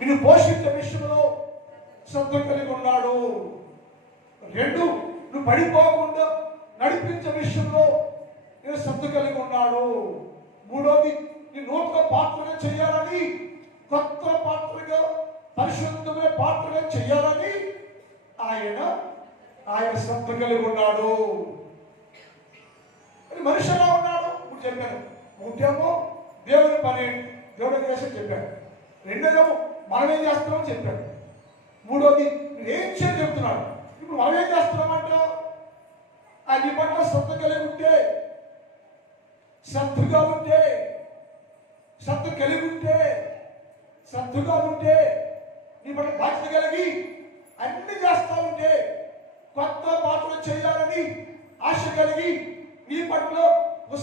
నిన్ను పోషించే విషయంలో శ్రద్ధ కలిగి ఉన్నాడు. 2, నువ్వు పడిపోకుండా నడిపించే విషయంలో నేను శ్రద్ధ కలిగి ఉన్నాడు. 3వది, నీ నూతన పాత్రగా చేయాలని, కొత్త పాత్రగా, పరిశుద్ధమైన పాత్రగా చేయాలని ఆయన శ్రద్ధ కలిగి ఉన్నాడు. మనిషి ఎలా ఉన్నాడు ఇప్పుడు చెప్పాను. ఒకటేమో దేవుని పని, దేవుడి చేసి చెప్పాడు. 2వదేమో మనం ఏం చేస్తున్నామని చెప్పాడు. 3వది ఏం చేయని చెప్తున్నాడు. ఇప్పుడు మనం ఏం చేస్తున్నామంట? నీ పట్ల శ్రద్ధ కలిగి ఉంటే, శ్రద్ధగా ఉంటే, శ్రద్ధ కలిగి ఉంటే, శ్రద్ధగా ఉంటే, నీ పట్ల బాధ్యత కలిగి అన్ని చేస్తా ఉంటే, కొత్త పాత్రలు చేయాలని ఆశ కలిగి, నీ పట్ల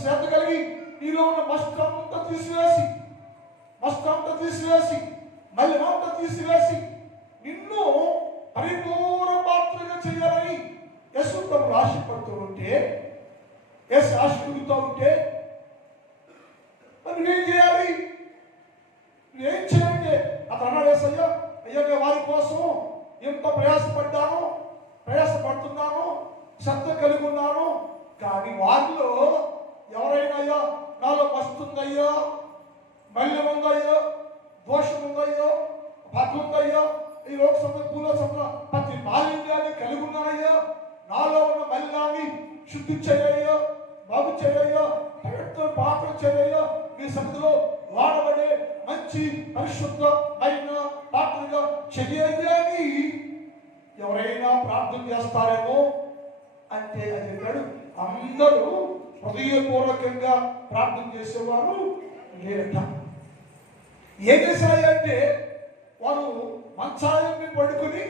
శ్రద్ధ కలిగి, నీలో ఉన్న మస్తంతా తీసివేసి మళ్ళీ అంతా తీసివేసి నిన్ను పరిపూర్ణ పాత్రగా చేయాలని యేసు ప్రభు ఆశపడుతూ ఉంటే, యేసు ఆశపడుతూ ఉంటే మరి నువ్వేం చేయాలి? నువ్వేం చేయాలంటే అతను అన్నాడు, అయ్యా నేను వారి కోసం ఎంత ప్రయాసపడుతున్నాను, శ్రద్ధ కలిగి ఉన్నాను. కానీ వారిలో ఎవరైనా అయ్యా నాలో మస్తుందయ్యో, మల్యం ఉందయ్యో, దోషం ఉందయ్యో, భద్రం ఉందయ్యో, ఈ లోక సంపద భూలో సంపద ప్రతి మాలిన్యాన్ని కలిగి ఉన్నానయ్యో, నాలో ఉన్న మలినాన్ని శుద్ధి చేయయ్యో, బాగు చేయయ్యో, పాత్ర చేయయ్యో, మీ సన్నిధిలో వాడబడే మంచి పరిశుద్ధమైన పాత్రగా చెయ్యాలి ఎవరైనా ప్రార్థన చేస్తారేమో అంటే అది చెప్పాడు. అందరూ హృదయపూర్వకంగా ప్రార్థన చేసేవారు లేరట. ఏం చేశారంటే వారు మంచాన్ని పడుకుని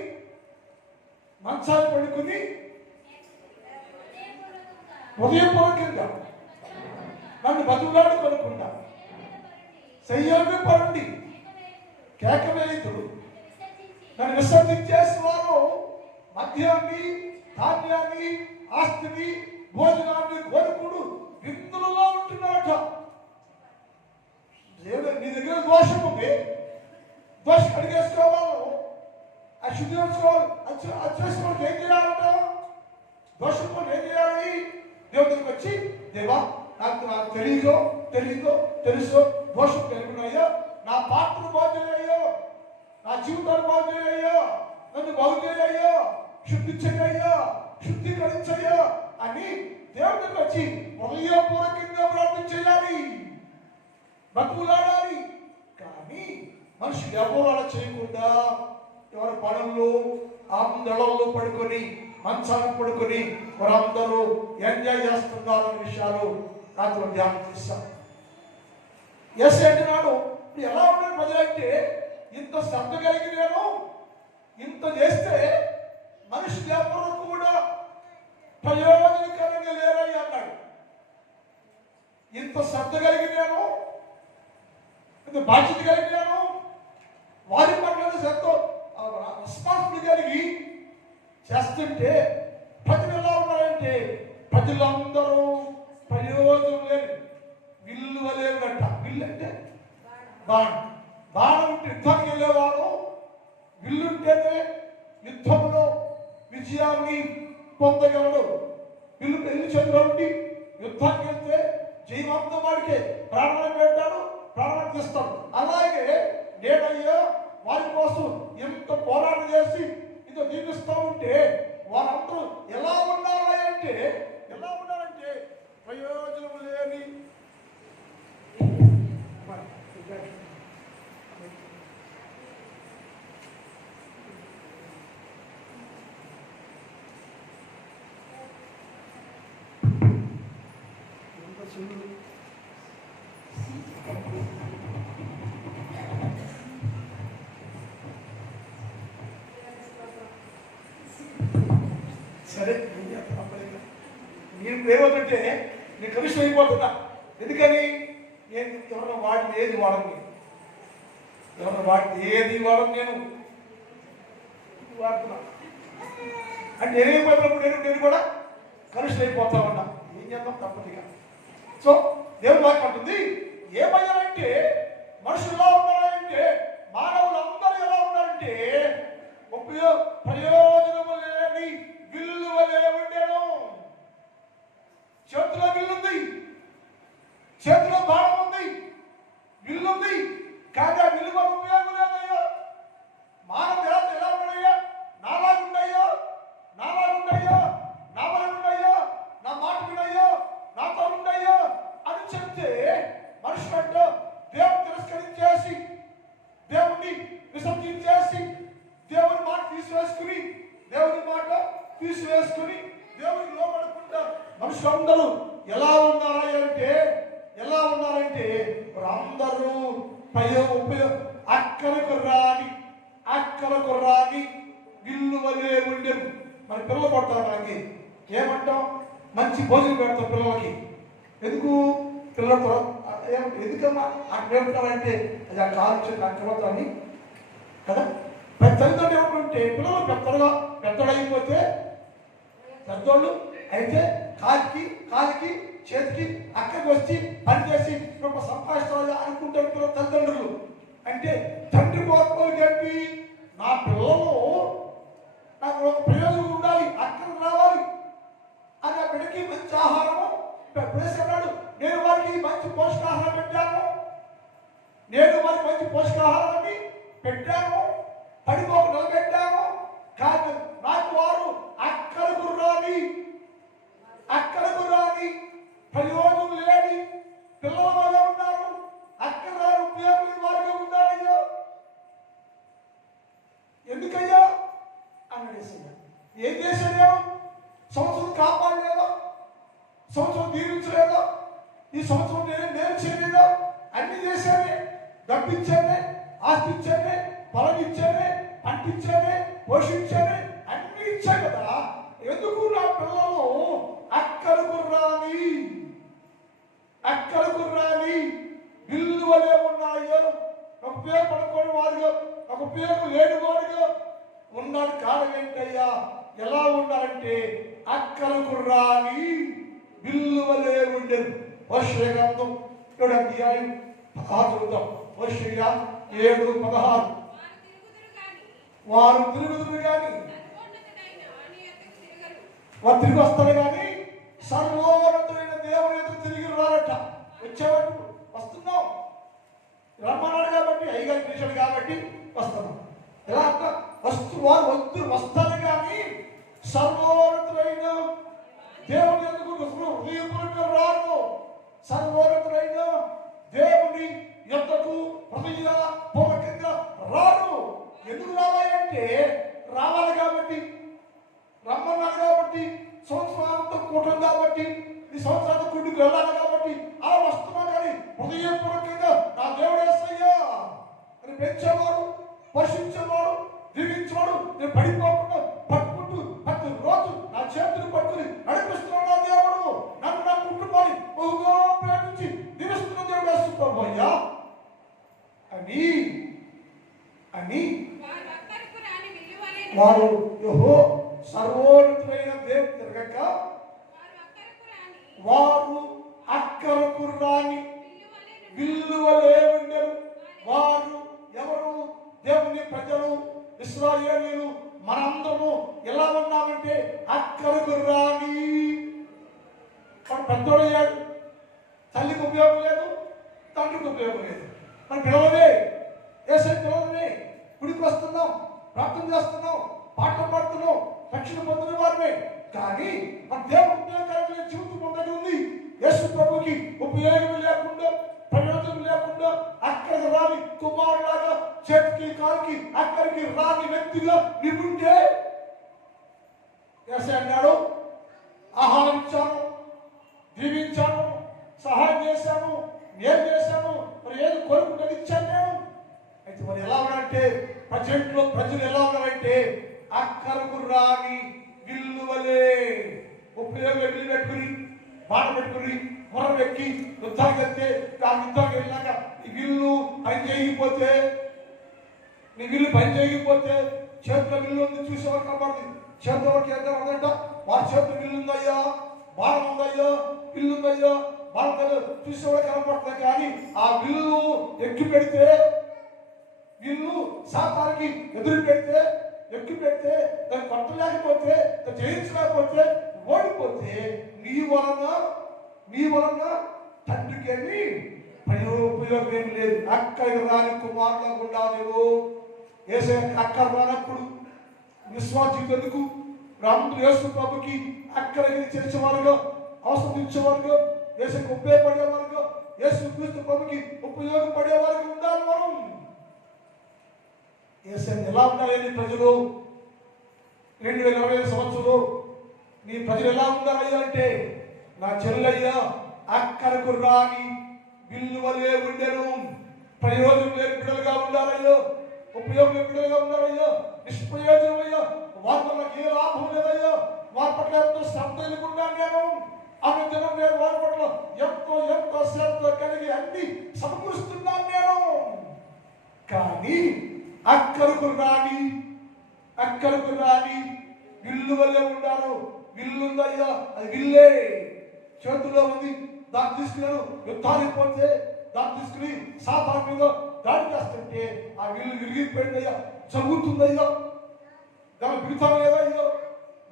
హృదయపూర్వకంగా నన్ను బతుకులాడు కొనుక్కుంటా సయ్యాన్ని పడండి కేకవేయుతుడు నన్ను విసర్జించేసి వారు మద్యాన్ని, ధాన్యాన్ని, ఆస్తిని, భోజనాన్ని కోరుకుడు విందులలో ఉంటున్నారట. నీ దగ్గర దోషం ఉంది, దోషం కడిగేసుకోవాలి, శుద్ధి చేసుకోవాలి, చేసుకోవాలి. ఏం చేయాలంట? దోషం ఏం చేయాలి? దేవుడి దగ్గరికి వచ్చి, దేవా నాకు తెలుసో దోషం కలిగినాయో, నా పాత్రను బాగు చేయయ్యో, నా జీవితాన్ని బాగు చేయయ్యో, నన్ను బాగు చేయయ్యో, శుద్ధి చేయయ్యో, శుద్ధీకరించయ్యో అని దేవుడి దగ్గరికి వచ్చి హృదయపూర్వకంగా ప్రార్థన చేయాలి, బతుకులాడాలి. కానీ మనిషి ఎవరు అలా చేయకుండా ఎవరి పనుల్లో ఆందోళనలో పడుకొని మంచాన్ని పడుకొని వారందరూ ఎంజాయ్ చేస్తున్నారనే విషయాలు రాత్రి ధ్యానం చేశాం. ఎస్ అంటున్నాడు, ఎలా ఉండే ప్రజలంటే ఇంత శ్రద్ధ కలిగి నేను ఇంత చేస్తే మనుషులు ఎవరు కూడా ప్రయోజనకరంగా లేరని అన్నాడు. ఇంత శ్రద్ధ కలిగి నేను, ఇంత బాధ్యత కలిగి నేను, వారి పట్ల శ్రద్ధ రెస్పాన్సిబిలిటీ కలిగి చేస్తుంటే ప్రజలు ఎలా ఉన్నారంటే ప్రజలందరూ ప్రయోజనం లేదు, విల్లువ లేదట. విల్లు అంటే బాణం ఉంటే యుద్ధానికి వెళ్ళేవారు, విల్లుంటేనే యుద్ధంలో విజయాన్ని పొందగలడు. విల్లు చేతిలో ఉండి యుద్ధానికి వెళ్తే జయవంతం వాడికే ప్రాణాలు పెట్టాడు, ప్రాణాలు తీస్తాడు. అలాగే నేనయ్యా వారి కోసం ఎంత పోరాటం చేసి ఇంత జీవిస్తూ ఉంటే వారందరూ ఎలా ఉన్నారంటే ప్రయోజనం లేని సరే నేను ఏమవుతుంటే నేను కమిషన్ అయిపోతున్నా. ఎందుకని నేను ఎవరైనా వాడిని ఏది వాడను, నేను వాడుతున్నా అంటే నేనేమైపోతున్నప్పుడు నేను కూడా కమిషన్ అయిపోతా ఉన్నా. ఏం చేద్దాం, తప్పదుగా. సో దేవుడు వాక్యం అంటుంది, ఏమయ్యారంటే మనుషులు ఎలా ఉన్నారంటే మానవులందరూ అంటే ప్రయోజనము లేని విల్లు వలె ఉండెను. చేతిలో విల్లుంది, చేతిలో బాణం ఉంది, విల్లుంది, కానీ ఆ విల్లు వల్ల ఉపయోగం లేదయ్యా. మానవ దేవత ఎలా ఉన్నాయా? నాలాగుండయ్యా, నాలాగుండయ్యా, నా వలనుండయ్యా, నా మాట వినయ్యా, నాతో ఉండయ్యా అని చెప్తే మనుషులంటే దేవుని తిరస్కరించేసి, దేవుణ్ణి విసర్జించేసి, దేవుని మాట తీసివేసుకుని, దేవుని మాట తీసివేసుకుని దేవునికి లోపడకుండా మనుషులందరూ ఎలా ఉన్నారంటే అందరూ అక్కలకు రాని విల్లు వలె ఉండేది. మన పిల్లలు పడతారు, మనకి ఏమంటాం? మంచి భోజనం పెడతాం పిల్లలకి. ఎందుకు పిల్లలతో ఎందుకమ్మా అక్కడ ఏమంటారంటే అది ఆ కాలు అక్కడని కదా. తల్లిదండ్రులు ఏమంటుంటే పిల్లలు పెద్దడైపోతే పెద్దోళ్ళు అయితే కాలికి చేతికి అక్కడికి వచ్చి పనిచేసి గొప్ప సంపాదించాలి అనుకుంటారు పిల్లలు తల్లిదండ్రులు. అంటే తండ్రి కోరుకోవాలి ఏంటి? నా పిల్లలు నాకు ఒక ప్రయోజనం ఉండాలి, అక్కడ రావాలి అని ఆ బిడ్డకి మంచి ఆహారము వేసేవాడు. నేను వారికి మంచి పోషకాహారం పెట్టాను, పోషకాహారాన్ని పెట్టాను, పడిపోక నిలబెట్టాను. కానీ నాకు వారు అక్కడకు రాని ప్రయోజనం లేని పిల్లల వల్ల ఉన్నారు. అక్కడ రాని ఉపయోగం వారిగా ఉన్నారయ్యో. ఎందుకయ్యా అన్నాడు. ఏం చేశాడు? సంవత్సరం కాపాడలేదా? సంవత్సరం దీవించలేదా? ఈ సంవత్సరం నేను చేయలేదా? అన్ని చేశానే, డబ్బిచ్చానే, ఆస్తి ఇచ్చానే, పొలం ఇచ్చానే, పంటిచ్చానే, పోషించానే, అన్ని ఇచ్చా కదా. ఎందుకు నా పిల్లలు అక్కలకు రాని విల్లు వలె ఉన్నాయో, ఉపయోగపడుకోని వారుగా, ఒక ఉపయోగం లేని వారుగా ఉన్నాడు. కారణం ఏంటయ్యా? ఎలా ఉన్నారంటే అక్కలకు రాని విల్లు వలె ఉండేది. హోషేయ గ్రంథం 7వ అధ్యాయం 16 చూద్దాం. హోషేయ 7:16. వారు తిరుగుదురు కానీ వారు తిరిగి వస్తారు కానీ సర్వోన్నతుడైన దేవుని ఎదురు తిరిగి రారట. వచ్చేవాడు వస్తున్నాం, రమ్మన్నాడు కాబట్టి, అయ్యగారు పిలిచాడు కాబట్టి వస్తున్నాం. ఎలా అంట? వారు వస్తారు కానీ సర్వోన్నతుడైన దేవుని ఎదుగు హృదయపూర్వకంగా రారు. సర్వోన్నతుడైన దేవుని యొద్దకు హృదయపూర్వకంగా రారు. ఎందుకు రావాలంటే రావాలి కాబట్టి, రమ్మన్నాడు కాబట్టి, సంవత్సరాలతో కూటం కాబట్టి, ఈ సంవత్సరాలతో కూటికి వెళ్ళాలి కాబట్టి అలా వస్తున్నా. కానీ హృదయపూర్వకంగా నా దేవుడు యేసయ్యా అని పెంచేవాడు, పోషించేవాడు, దీవించేవాడు, నేను పడిపోకుండా పట్టుకుంటూ ప్రతి రోజు నా చేతులు పట్టుకుని నడిపిస్తున్నాడు నా దేవుడు. నన్ను నా కుటుంబాన్ని బహుగా ప్రేమించి దీవిస్తున్న దేవుడు యేసుప్రభువయ్యా అని వారు సర్వోన్నతుడైన దేవుడు తిరగక వారు అక్కరకు రాని విల్లు వలె ఉండెను. వారు ఎవరు? దేవుని ప్రజలు, ఇశ్రాయేలీయులు, మనందరము ఎలా ఉన్నామంటే అక్కరకు రాని. మన పెద్దోడయ్యాడు, తల్లికి ఉపయోగం లేదు, తండ్రికి ఉపయోగం లేదు. మన పిల్లలమే, యేసయ్య పిల్లలమే, గుడికి వస్తున్నాం, ప్రార్థన చేస్తున్నాం, పాటలు పాడుతున్నాం, రక్షణ పొందిన వారమే. కానీ మన దేవుడు ఉపయోగకరమైన జీవితం పొందని ఉంది. యేసు ప్రభుకి ఉపయోగం లేకుండా, ప్రయోజనం లేకుండా అక్కడికి రాని కుమారులాగా చేతికి కాలికి అక్కడికి రాని వ్యక్తిగా నిండుంటే యేసయ్య అన్నాడు, ఆహారం ఇచ్చాను, దీవించాను, సహాయం చేశాను, నేను చేశాను, మరి ఏది కోరుకుంటే ఇచ్చాను నేను. అయితే మరి ఎలా ఉన్నారంటే ప్రజలు ఎలా ఉన్నారంటే అక్కరకు రాని విల్లు వలె. ఉపయోగం విల్లు పెట్టుకుని, బాణ పెట్టుకుని, ముర్ర పెట్టి యుద్ధానికి వెళ్తే, ఆ యుద్ధానికి వెళ్ళాక నీ విల్లు పని చేయకపోతే చేతిలో విల్లు ఉంది చూసేవారు కనబడుతుంది. చేతులకి ఎంత ఉందంట, వారి చేతిలో విల్లు ఉందయ్యా, బాణం ఉందయ్యా, విల్లు ఉందయ్యా, బాణం చూసేవారు కనబడుతుంది. కానీ ఆ విల్లు ఎక్కి పెడితే వీళ్ళు సాతానికి ఎదురు పెడితే, ఎక్కువ పెడితే, దాన్ని కొట్టలేకపోతే, దాన్ని జయించలేకపోతే, ఓడిపోతే నీ వలన తండ్రికి అని ఉపయోగం ఏమి లేదు. అక్కడికి రాని కుమారుల గుండా నువ్వు అక్కడ రానప్పుడు విశ్వాసం ఎందుకు రాముడు యేసు ప్రభుకి అక్కడికి చేసేవారుగా, అవసరం ఇచ్చేవారుగా, యేసుకు ఉపయోగపడేవారుగా, యేసు క్రీస్తు ప్రభుకి ఉపయోగపడేవారుగా ఉండాలి. మనం యేసు ఎలా ఉండాలని ప్రజలు 2020 సంవత్సరంలో నీ ప్రజలు ఎలా ఉండాలయ్యా అంటే, నా చెల్లయ్యా అక్కడకు రాని విల్లు వలె ఉండెను. ప్రయోజనం లేని బిడ్డలుగా ఉండాలయ్యో, ఉపయోగం బిడ్డలుగా ఉండాలయ్యో, నిష్ప్రయోజనమయ్యో, వారి వల్ల ఏ లాభం లేదయ్యో, వారి పట్ల ఎంతో శ్రద్ధ ఎదుర్కొన్నాను నేను. అనుదినం నేను వారి పట్ల ఎంతో శ్రద్ధ కలిగి అన్ని సమకూరుస్తున్నాను నేను. కానీ అక్కడకు రాని విల్లు వల్లే ఉండాలి. విల్లు ఉందయ్యా, అది విల్లే చేతుల్లో ఉంది, దాన్ని తీసుకున్నాను యుద్ధానికి పోతే, దాన్ని తీసుకుని సాతాను మీద దాడి చేస్తుంటే ఆ విల్లు విరిగిపోయిందయ్యా, జరుగుతుందయ్యా, దాని విరుతం లేదయ్యా,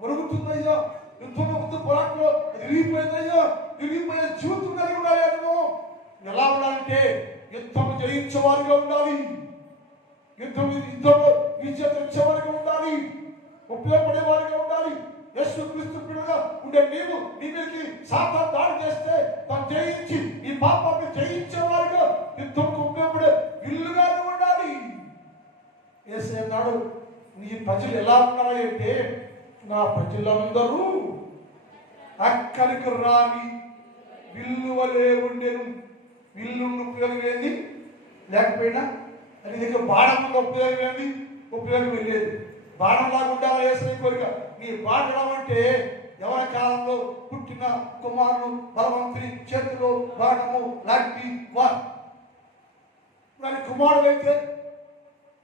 ఒరుగుతుందయ్యా, యుద్ధం ముందు పోరాటంలో విరిగిపోయిందయ్యా. విరిగిపోయే జీవితం కలిగి ఉండాలి. ఎలా ఉండాలంటే యుద్ధం జయించేవారిగా ఉండాలి, యుద్ధంలో విజయం తెచ్చేవారిగా ఉండాలి, ఉపయోగపడేవారిగా ఉండాలి. యేసు క్రీస్తు బిడ్డగా ఉండే నీవు నీ మీదకి సాతాను దాడి చేస్తే తను జయించి ఈ పాపాన్ని జయించేవారిగా యుద్ధంకు ఉపయోగపడే విల్లుగా ఉండాలి. యేసు అన్నాడు, నీ ప్రజలు ఎలా ఉన్నారంటే, నా ప్రజలందరూ అక్కడికి రాని విల్లు వలె ఉండెను. విల్లును ఉపయోగం ఏంది లేకపోయినా, అది దగ్గర బాణం వల్ల ఉపయోగం ఏంది, ఉపయోగం లేదు. బాణంలాగా ఉండాలి యేసు కోరిక. నీ బాణం అంటే ఎవరి కాలంలో పుట్టిన కుమారుడు బలవంతుని చేతిలో బాణము లాంటి వారి కుమారుడు అయితే,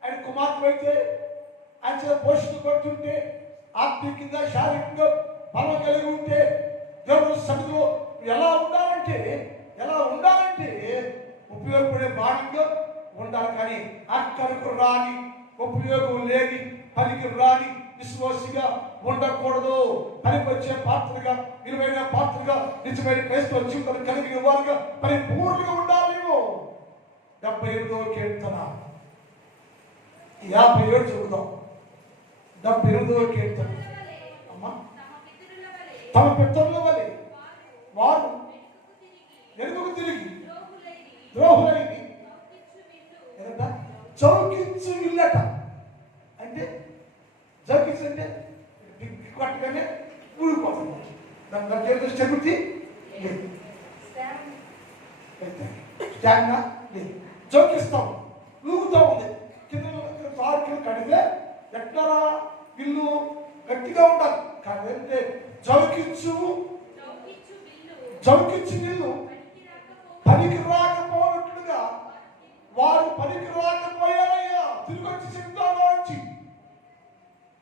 ఆయన కుమార్తె అయితే, ఆయన చేత పోషించబడుతుంటే, ఆత్మీయంగా శారీరకంగా బలం కలిగి ఉంటే, దేవుడు సన్నిధిలో ఎలా ఉండాలంటే ఉపయోగపడే బాణంగా ఉండాలి. కానీ అక్కడకు రాని, ఉపయోగం లేని, పనికి రాని విశ్వాసిగా ఉండకూడదు. పనికి వచ్చే పాత్రగా, విలువైన పాత్రగా, నిజమైన క్రైస్తవ జీవితాన్ని కలిగిన వారుగా పరిపూర్ణంగా ఉండాలి. 78వ కీర్తన 57 చెబుదాం. 78వ కీర్తన. అమ్మా, తమ పితరుల వలె వారు వెనుకకు తిరిగి ద్రోహులైని చౌకించు విల్లట. అంటే చౌకించు అంటే కొట్టగానే ఊడిపోతుంది. దాని చెబుతి లేదు, స్టామినా లేదు, చౌకిస్తాం, ఊగుతూ ఉంది. కింద కడితే ఎట్లా విల్లు గట్టిగా ఉండాలి. కాదంటే చౌకించు విల్లు పనికి రాకపోయినట్లుగా వారు పనికి రాకపోయారయ్యా. తిరిగి వచ్చి సిద్ధంగా వచ్చి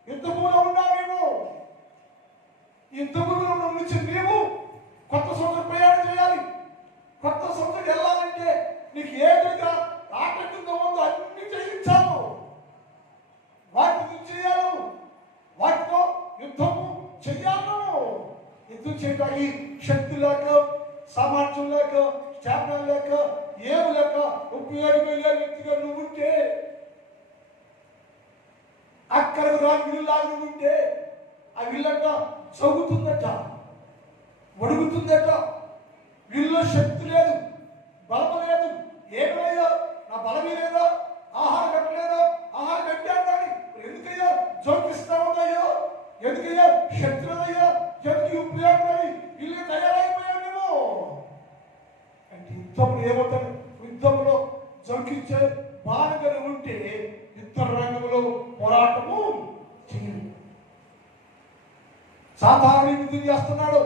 యుద్ధములో ఉన్నామేమో. యుద్ధములో నుంచి మేము కొత్త సంవత్సరం ప్రయాణం చేయాలి. కొత్త సంవత్సరం వెళ్ళాలంటే నీకు ఏదైనా ఆటంకంగా ఉందో అన్ని చేయించాను, వాటిని చేయాలి, వాటితో యుద్ధము చెయ్యాలను. యుద్ధం చేయడానికి శక్తి లేక, సామర్థ్యం లేక, స్టామినా లేక, ఏమి లేక ఉపయోగమే లేని వ్యక్తిగా నువ్వు ఉంటే, అక్కడ విల్లులాగా ఉంటే ఆ విల్లంట చదువుతుందట, వడుగుతుందట. విల్లు శక్తి లేదు, బలం లేదు. ఏమయ్యా, నా బలమే లేదా, ఆహారం కట్టలేదా, ఆహారం కట్టాను కానీ ఎందుకయ్యా జోకిస్తా ఉందయ్యో, ఎందుకయ్యా శక్తి లేదయ్యా, ఎందుకు ఉపయోగపడి ఇల్లు తయారైపోయానేమో అంటే యుద్ధంలో ఏమవుతాడు? యుద్ధంలో జోకించే బాగా ఉంటే యుద్ధ రంగంలో పోరాటము చేయదు. సాధారణ యుద్ధం చేస్తున్నాడు,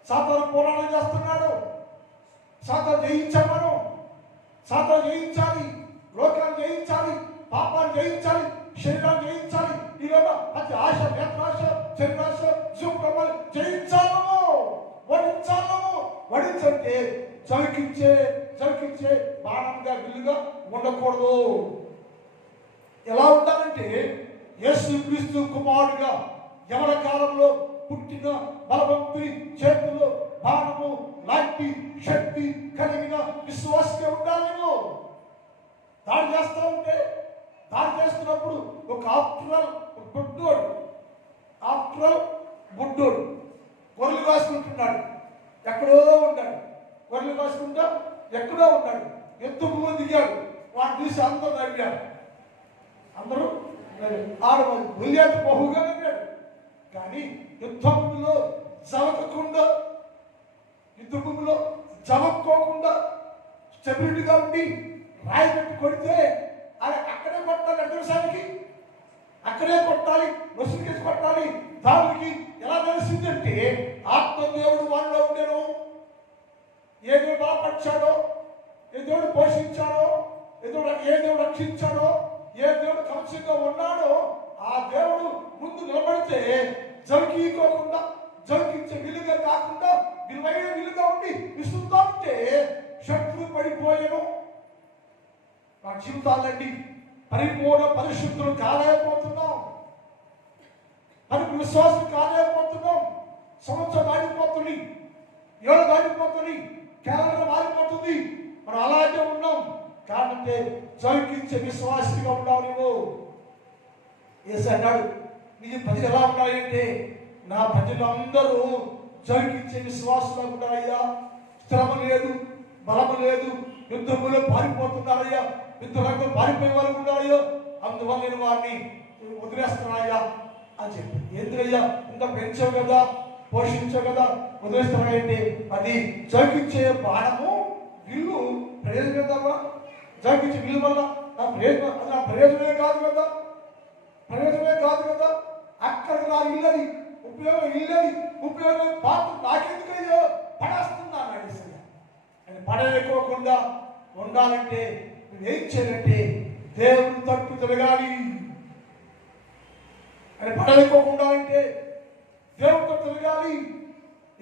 సాతాను పోరాటం చేస్తున్నాడు. సాతాను జయించాను, సాతాను జయించాలి, లోకాన్ని జయించాలి, పాపాన్ని జయించాలి, శరీరాన్ని జయించాలి. ఈరోజు ప్రతి ఆశ, నేత్రాశ, శరీరాశ, జీవితం జయించాలను, వడించాలను. వడించంటే చవికించే బాణంగా విల్లుగా ఉండకూడదు. ఎలా ఉండాలంటే యేసుక్రీస్తు కుమారుడిగా యవన కాలంలో పుట్టిన బలవంతుడి చేతిలో బాణము లాంటి శక్తి కలిగిన విశ్వాసంగా ఉండాలి. నువ్వు దాడి చేస్తా ఉంటే దాడి చేస్తున్నప్పుడు ఒక ఆఫ్టరల్ బుడ్డోడు గొర్రెలు కాసుకుంటున్నాడు, ఎక్కడో ఉన్నాడు. గొర్రెలు కాసుకుంటా ఎక్కడో ఉన్నాడు. ఎత్తుకు దిగాడు. వాడు చూసి అందరూ నవ్వాడు. అందరూ ఆడ బుల్యాత బహుగా నవ్వాడు. కానీ యుద్ధ భూమిలో జవక్కోకుండా స్టెబిలిటీగా ఉండి రాయి పెట్టి కొడితే అది అక్కడే కొట్టాలి. అడ్రసానికి అక్కడే కొట్టాలి, నొసుకేసి కొట్టాలి. దానికి ఎలా తెలిసిందంటే ఆత్మదేవుడు వాళ్ళలో ఉండేను. ఏ దేవుడు బలపరిచాడో, ఏ దేవుడు పోషించాడో, ఏ దేవుడు రక్షించాడో, ఏ దేవుడు కవచంగా ఉన్నాడో ఆ దేవుడు ముందు నిలబడితే జవకించే విలుగా కాకుండా విలువైన విలుగా ఉండి విసురుతా ఉంటే శత్రువు పడిపోయాను. నా జీవితాలండి పరిపూర్ణ పరిశుద్ధులు కాలేకపోతున్నాం, విశ్వాసం కాలేకపోతున్నాం. సంవత్సరం దాటిపోతుంది, ఏడు దాటిపోతుంది, కేవలం మారిపోతుంది. మనం అలాగే ఉన్నాం. కాబట్టి జవకించే విశ్వాసిగా ఉన్నావు నువ్వు. యేసు అన్నాడు, నీ ప్రజలు ఎలా ఉన్నాయంటే నా ప్రజలు అందరూ జవకించే విశ్వాసంగా ఉన్నారయ్యా. శ్రమ లేదు, బలము లేదు, యుద్ధములో పారిపోతున్నారయ్యా, యుద్ధ రంగం పారిపోయే వాళ్ళు ఉన్నారయ్యో, అందువల్ల నేను వారిని వదిలేస్తున్నాయ్యా అని చెప్పి. ఎందుకయ్యా ఇంకా పెంచావు కదా, పోషించావు కదా, వదిలేస్తున్నాయంటే అది జవకించే బాణము విల్లు ప్రయోజనం కదా. జవకించే విల్లు వల్ల నా ప్రయోజనమే కాదు కదా. అక్కడ నా ఇల్లది ఉపయోగం పాత్ర నాకెందుకయ్యో పడేస్తున్నాను అడిసయ్యా అని. పడలేకోకుండా ఉండాలంటే నువ్వేం చేయాలంటే దేవుని తట్టు తిరగాలి అని. పడలేకోకుండా అంటే దేవునితో తిరగాలి.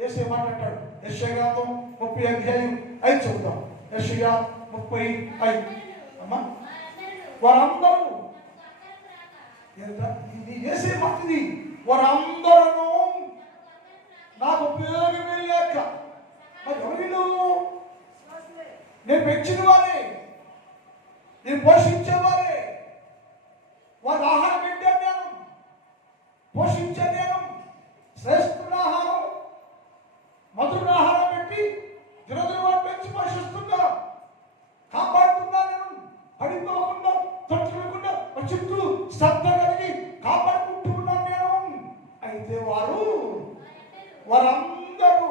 యేసే మాట్లాడతాడు. యెషయా గ్రంథం 30:5 చదువుతాం. యెషయా 30:5. అమ్మా వారందరూ యేసే మాటది, వారందరూ నాకు ఉపయోగమే లేక. మరి ఎవరు? నేను పెంచిన వారే, నేను పోషించేవారే, వారి ఆహారం పెట్టాను నేను, పోషించాను నేను. శ్రేష్ఠమైన ఆహారం, మధుర ఆహారం పెట్టి దినదిన వారు పెంచి పోషిస్తున్నా, కాపాడుతున్నా నేను. పడిపోకుండా తొట్టుకోకుండా చుట్టూ శ్రద్ధ కలిగి కాపాడుకుంటూ ఉన్నాను నేను. అయితే వారందరూ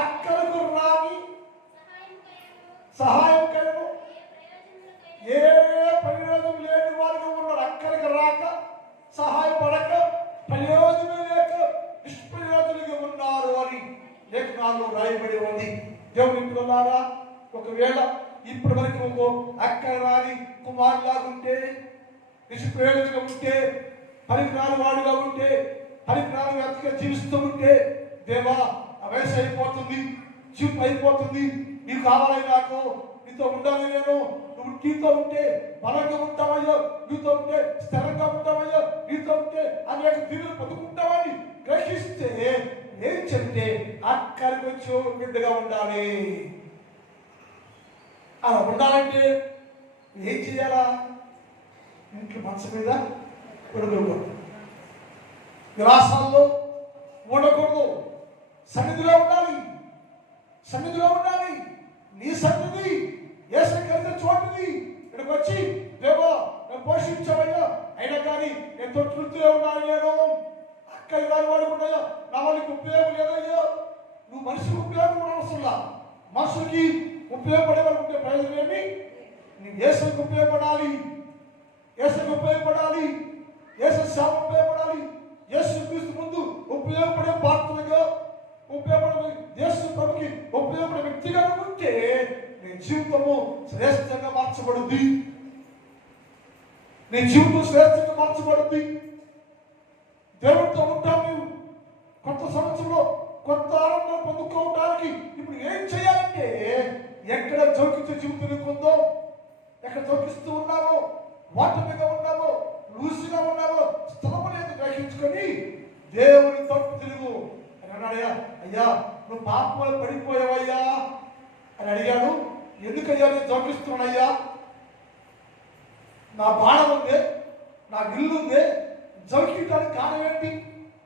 అక్కడకు రాని సహాయం కలను ఏ ప్రయోజనం లేని వారికి ఉన్నారు. అక్కడికి రాక, సహాయపడక, ప్రయోజనం లేక నిష్ప్రయోజనంగా ఉన్నారు అని లేఖనాల్లో రాయబడి ఉంది. దేవుని పిల్లలారా, ఒకవేళ ఇప్పటి వరకు అక్కడ రాని కుమారులాగుంటే, నిష్ప్రయోజనంగా ఉంటే, పరిజ్ఞాన వాడుగా ఉంటే, పరిజ్ఞాన వ్యక్తిగా జీవిస్తూ ఉంటే, దేవా వయసు అయిపోతుంది, జీవితం అయిపోతుంది, నీకు కావాలి, నాకు నీతో ఉండాలి, నేను నువ్వు నీతో ఉంటే బలంగా ఉంటావయ్యో, నీతో ఉంటే స్థిరంగా ఉంటావయ్యో, నీతో ఉంటే అనేక దీవులు పొందుకుంటావని గ్రహిస్తే ఏం చెప్తే అక్కడికి వచ్చి బిడ్డగా ఉండాలి. అలా ఉండాలంటే ఏం చేయాలా? ఇంట్లో మనసు మీద ఉండకూడదు, విలాసాల్లో ఉండకూడదు, సన్నిధిలో ఉండాలి. నీ సన్నిధి యేసు కలిగిన చోటుది. ఇక్కడికి వచ్చి దేవా నేను పోషించవయ్యా, అయినా కానీ నేను తొట్టుతూనే ఉన్నాను, నేను అక్కడ కాని వాడుకున్నాయో నా వాళ్ళకి ఉపయోగం లేదయ్యో. నువ్వు మనిషికి ఉపయోగం అవసరంలా, మనుషులకి ఉపయోగపడే వాళ్ళకి ఉంటే ప్రయోజనం ఏమి? నువ్వు యేసుకు ఉపయోగపడాలి, యేసు సేవ ఉపయోగపడాలి. యేసు క్రీస్తు ముందు ఉపయోగపడే పాత్రగా, ఉపయోగపడే యేసు ప్రభుకి ఉపయోగపడే వ్యక్తిగా ఉంటే నీ జీవితము శ్రేష్టంగా మార్చబడుద్ది. దేవుడితో ఉంటావు. నీవు కొత్త సంవత్సరంలో కొత్త ఆనందం పొందుకోవడానికి ఇప్పుడు ఏం చేయాలంటే ఎక్కడ జోకించే జీవితం ఉందో, ఎక్కడ జోకిస్తూ ఉన్నామో, వాటమిగా ఉన్నామో, లూసిగా ఉన్నామో స్థలము లేదు గ్రహించుకొని దేవుని తప్పు తిరుగు అని అన్నాడయ్యా. అయ్యా నువ్వు పాపంలో పడిపోయావయ్యా అని అడిగాడు. ఎందుకయ్యా నేను జోకిస్తున్నానయ్యా? నా బాణం ఉంది, నా ఇల్లు ఉంది, జోకించడానికి కారణం ఏంటి?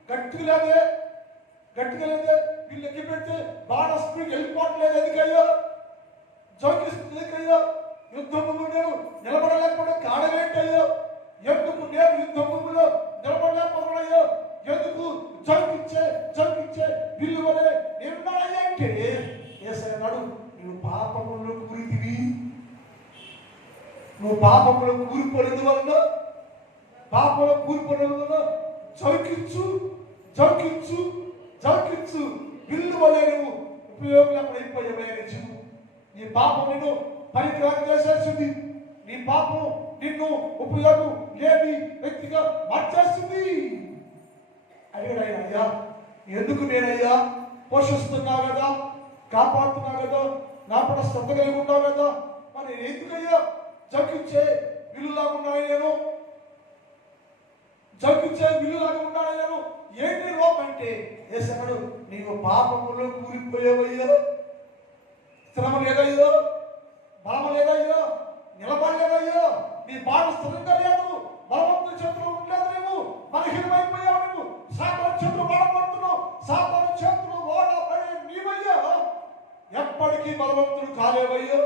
గట్టిగా లేదే వీళ్ళు ఎక్కి పెడితే బాణ స్పీడ్ వెళ్ళిపోవట్లేదు. ఎందుకయ్యా జోకిస్తుంది? ఎందుకయ్యా యుద్ధ భూమిలో నిలబడలేకపోవడం కారణం ఏంటయ్యో? ఎందుకు నేను యుద్ధ భూమిలో నిలబడలేకపోతున్నాయ్యో? ఎందుకు జోకించే వీళ్ళు వల్లే నేనున్నానయ్యా అంటే ఏసన్నాడు, నువ్వు పాపములో కూరితివి, నువ్వు పాపములో కూరిపోయిన వలన, పాపంలో కూరిపోయిన వలన జోకించు బిల్లు వల్లే నువ్వు ఉపయోగం అయిపోయావయ్యా. జీవు నీ పాపం నిన్ను పరిగ్రహం చేసేస్తుంది, నీ పాపం నిన్ను ఉపయోగం లేని వ్యక్తిగా మార్చేస్తుంది. అడిగాడు అయ్యా, ఎందుకు నేనయ్యా పోషిస్తున్నావు కదా, కాపాడుతున్నావు కదా, నా పట్ల శ్రద్ధ కలిగి ఉన్నావు కదా, మరి ఎందుకయ్యా జోకించే విల్లులాగా ఉన్నాను నేను, ఏంటి లోపం అంటే ఏసన్నాడు, నీవు పాపములో కూలిపోయావయ్యో, శ్రమ లేదయ్యో, బలం లేదయ్యో, నిలబడలేదయ్యో, నీ బాధ స్థిరంగా లేదు, బలవంతుల చేతులు ఉండలేదు, నువ్వు బలహీనమైపోయావు, నువ్వు సాతాను చేతులు వాడబడుతున్నావు, సాతాను చేతులు వాడబడే నీవయ్యో ఎప్పటికీ బలవంతుడు కాలేవయ్యో.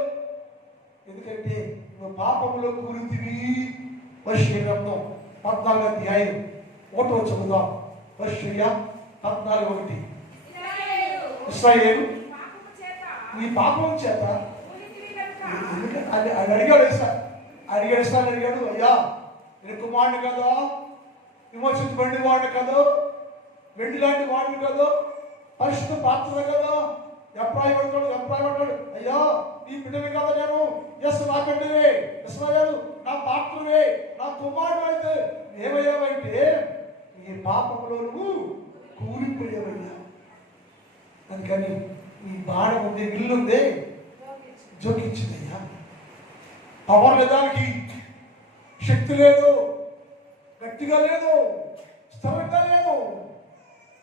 ఎందుకంటే నువ్వు పాపములో కూలితివి. పరిశుద్ధ గ్రంథం 14వ అధ్యాయం 1వ చదువుదాం. పరిశుద్ధ 14:1. ఇశ్రాయేలు నీ పాపం చేత అడిగాడు అయ్యా నేను కుమారుడు కదా, విమోచించబడిన వాడిని కదా, వెండి లాంటి వాడిని కదా, పరిశుద్ధ పాత్ర కదా, ఎప్పుడాడు అయ్యా నీ బిడ్డని కదా నేను, నా బిడ్డవే, ఇశ్రాయేలు నా పాత్రవే, నా కుమారుడు అయితే ఏమయ్యావంటే నీ పాపంలో నువ్వు కూలిపోయావయ్యా. అందుకని నీ బాణం ఉంది, ఇల్లుంది, జోకించిందయ్యా. పవర్ లేదానికి, శక్తి లేదు, గట్టిగా లేదు, స్థిరంగా లేదు.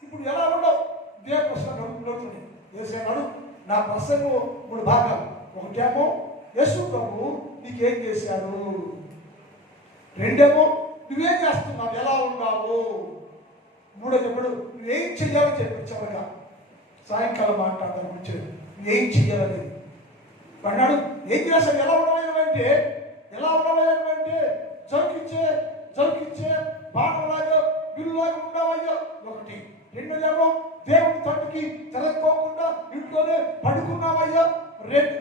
ఇప్పుడు ఎలా ఉండవు? ఇదే ప్రశ్న నడుపుతుంది. ఏసన్నాడు, నా ప్రసంగం 3 భాగాలు. ఒకటేమో యేసు ప్రభు నీకేం చేశాడు, రెండేమో నువ్వేం చేస్తున్నావు, ఎలా ఉన్నావు, మూడో చెప్పడు నువ్వేం చెయ్యాలని చెప్పి చివరిగా సాయంకాలం మాట్లాడతాను గురించి నువ్వేం చెయ్యాలనేది అన్నాడు. ఏం చేస్తాడు? ఎలా ఉండవయ్యంటే జోకించే బాణంలాగా విలులాగా ఉండవయ్యా ఒకటి. రెండోదేమో దేవుని తట్టుకి తెలక్కోకుండా ఇంట్లోనే పడుకున్నావయ్యా రెండు.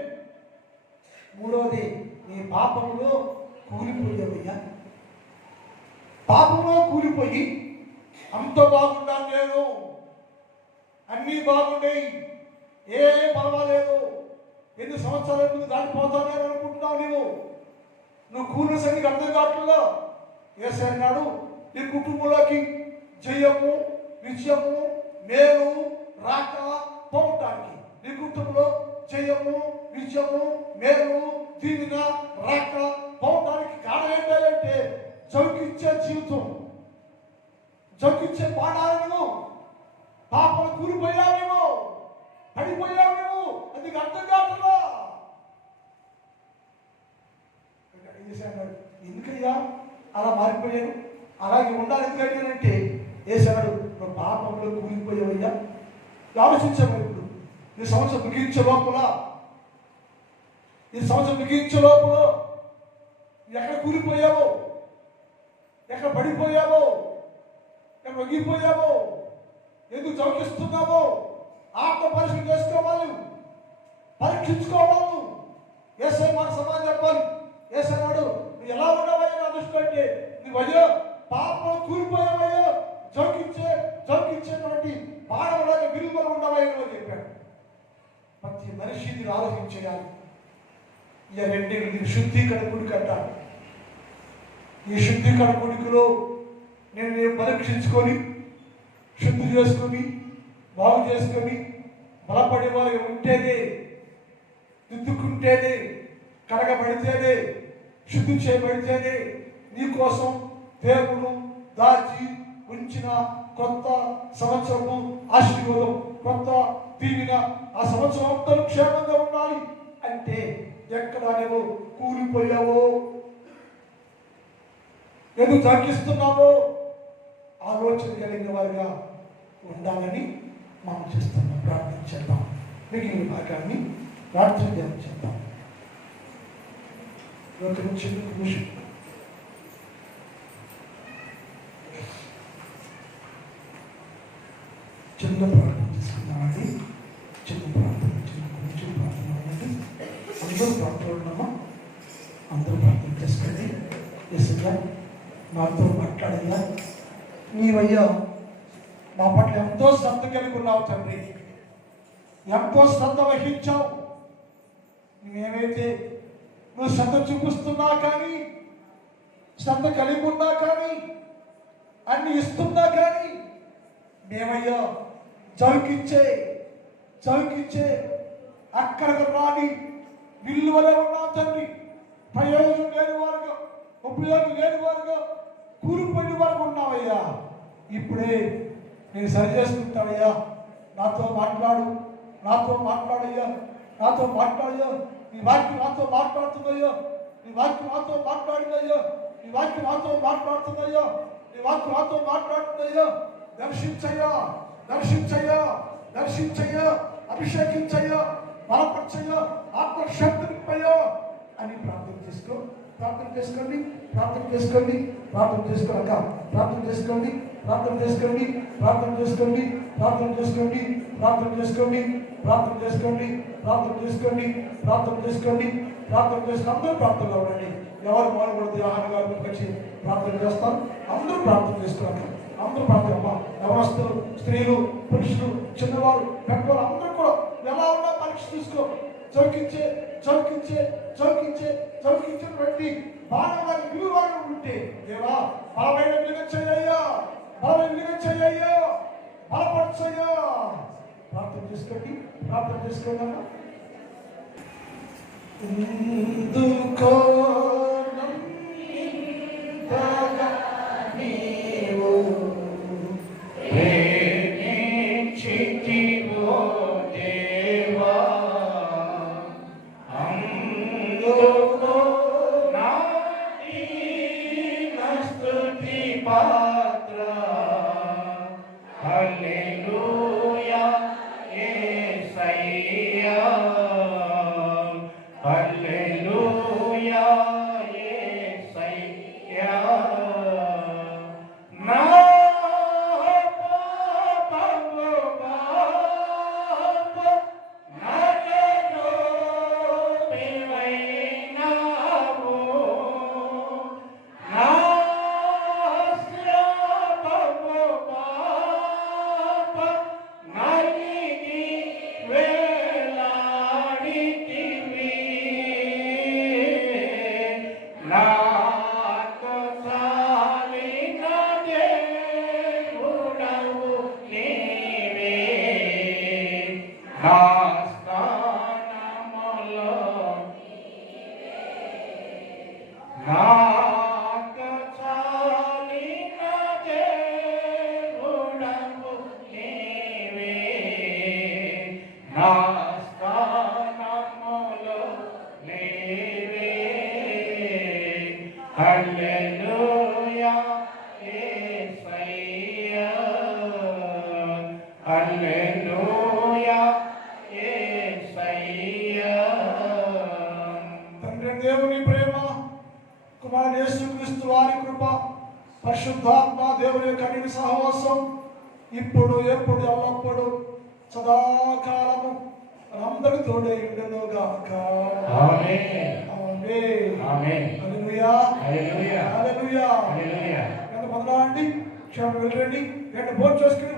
మూడోది నీ పాపంలో కూలిపోయావయ్యా. పాపంలో కూలిపోయి అంత బాగున్నాను నేను, అన్నీ బాగున్నాయి, ఏ పర్వాలేదు, ఎన్ని సంవత్సరాల ముందు దాటిపోతానని అనుకుంటున్నావు. నువ్వు కూలిన సంగతి అర్థం కావట్లేదు. యేసయ్య అన్నాడు, నీ కుటుంబంలోకి జయము, విజయము, మేలు రాక పోవటానికి, నీ కుటుంబంలో జయము, విజయము, మేలు, దీనిన రాక పోవటానికి కారణం ఏంటంటే చౌకిచ్చే జీవితం, చౌకిచ్చే పాడాలేమో, పాపలు కూలిపోయావేమో, పడిపోయావేమో, అది అర్థం కావట్లా. ఎందుకయ్యా అలా మారిపోయాను, అలాగే ఉండాలి ఎందుకంటే ఏసన్నాడు, నువ్వు పాపంలో కూలిపోయావయ్యా. ఆలోచించాము. ఇప్పుడు ఈ సంవత్సరం ముగించే లోపల ఎక్కడ కూలిపోయావో, ఎక్కడ పడిపోయావో, ఎక్కడ వగిపోయావో, ఎందుకు చౌకిస్తున్నావో ఆత్మ పరిశీలన చేసుకోవాలి, పరీక్షించుకోవాలి. యేసయ్య మాట సమాధానం చెప్పాలి. యేసయ్యనాడు, నువ్వు ఎలా ఉండవయ్యా నా దృష్టిలో అంటే నువ్వయ్యో పాపం కూలిపోయావయ్యో, జోకించేటువంటి బాణంలాగా విలువలు ఉండవయ్యో చెప్పాడు. ప్రతి మనిషి దీన్ని ఆలోచించేయాలి. ఇక రెండు శుద్ధీకరణ గుడికి అంటారు. ఈ శుద్ధీకరణ గుడికలో నేను పరీక్షించుకొని శుద్ధి చేసుకొని బాగు చేసుకొని బలపడే వారు ఉంటేనే, దిద్దుకుంటేనే, కడగబడితేనే, శుద్ధి చేయబడితేనే నీకోసం దేవుడు దాచి ఉంచిన కొత్త సంవత్సరము ఆశీర్వాదం, కొత్త దీవెన ఆ సంవత్సరం అంతా క్షేమంగా ఉండాలి అంటే ఎక్కడ నువ్వు కూలిపోయావో, ఎందుకు తగ్గిస్తున్నావో ఆలోచన కలిగిన వారిగా ఉండాలని మనం చేస్తున్నాం. ప్రార్థన చేద్దాం. మిగిలిన భాగాన్ని ప్రార్థన చేద్దాం. చిన్న ప్రార్థన చేసుకున్నామండి. చిన్న ప్రార్థన కొంచెం ప్రార్థన అవ్వండి. అందరూ ప్రార్థన ఉన్నామా? అందరూ ప్రార్థన చేసుకోండి. యేసయ్యా నాతో మాట్లాడయ్యా, నీవయ్యా నా పట్ల ఎంతో శ్రద్ధ కలిగి ఉన్నావు తండ్రి, ఎంతో శ్రద్ధ వహించావు. నువ్వేమైతే నువ్వు శ్రద్ధ చూపిస్తున్నా కానీ, శ్రద్ధ కలిగి ఉన్నా కానీ, అన్ని ఇస్తున్నా కానీ మేమయ్యా చౌకిచ్చే అక్కడికి రాని విలువలే ఉన్నాం తండ్రి. ప్రయోజనం లేని వారుగా, ఉపయోగం లేని వారుగా, కూలిపోయిన వరకు ఉన్నావయ్యా. ఇప్పుడే నేను సరి చేసుకుంటానయ్యా. నాతో మాట్లాడయ్యా, నాతో మాట్లాడయ్యా. నీ వాక్యం నాతో మాట్లాడుతుందయ్యా, నీ వాక్యం నాతో మాట్లాడిందయ్యా, నీ వాక్యం నాతో మాట్లాడుతుందయ్యా, నీ వాక్యం నాతో మాట్లాడుతుందయ్యా. దర్శించయ్యా, అభిషేకించయ్యా, బలపరచయ్యా, ఆత్మశక్తినిప్పయ్యా అని ప్రార్థన చేసుకోండి. అందరూ ప్రార్థనలో ఉండండి. ఎవరు మానకూడదు ఆహారం గారు వచ్చి ప్రార్థన చేస్తారు. అందరూ ప్రార్థన చేసుకోవాలి. అందరూ ప్రార్థన, యవనస్తులు, స్త్రీలు, పురుషులు, చిన్నవారు, పెద్దవారు అందరూ కూడా ఎలా ఉన్నా పరీక్ష తీసుకో. చౌకించే వ్యక్తి బాగా విలువగా ఉంటే దేవా బలమైన చెయ్యయ్యా, బలపరచయ్యా. ప్రార్థన చేసుకోండి అమ్మా. ఎందుకో హల్లెలూయా యేసయ్యా, హల్లెలూయా యేసయ్యా. తండ్రి దేవుని ప్రేమ, కుమారుడు యేసుక్రీస్తు వారి కృప, పరిశుద్ధాత్మ దేవుని యొక్క అన్నిటి సహవాసం ఇప్పుడు ఎప్పుడు ఎల్లప్పుడు సదాకాలము అందరి తోడే ఉండను గాక. ఆమేన్. ఆమేన్. ఆమేన్. హల్లెలూయా. హల్లెలూయా. హల్లెలూయా. హల్లెలూయా. మొదలండి క్షేమ వెళ్ళండి. భోజనం చేసుకుని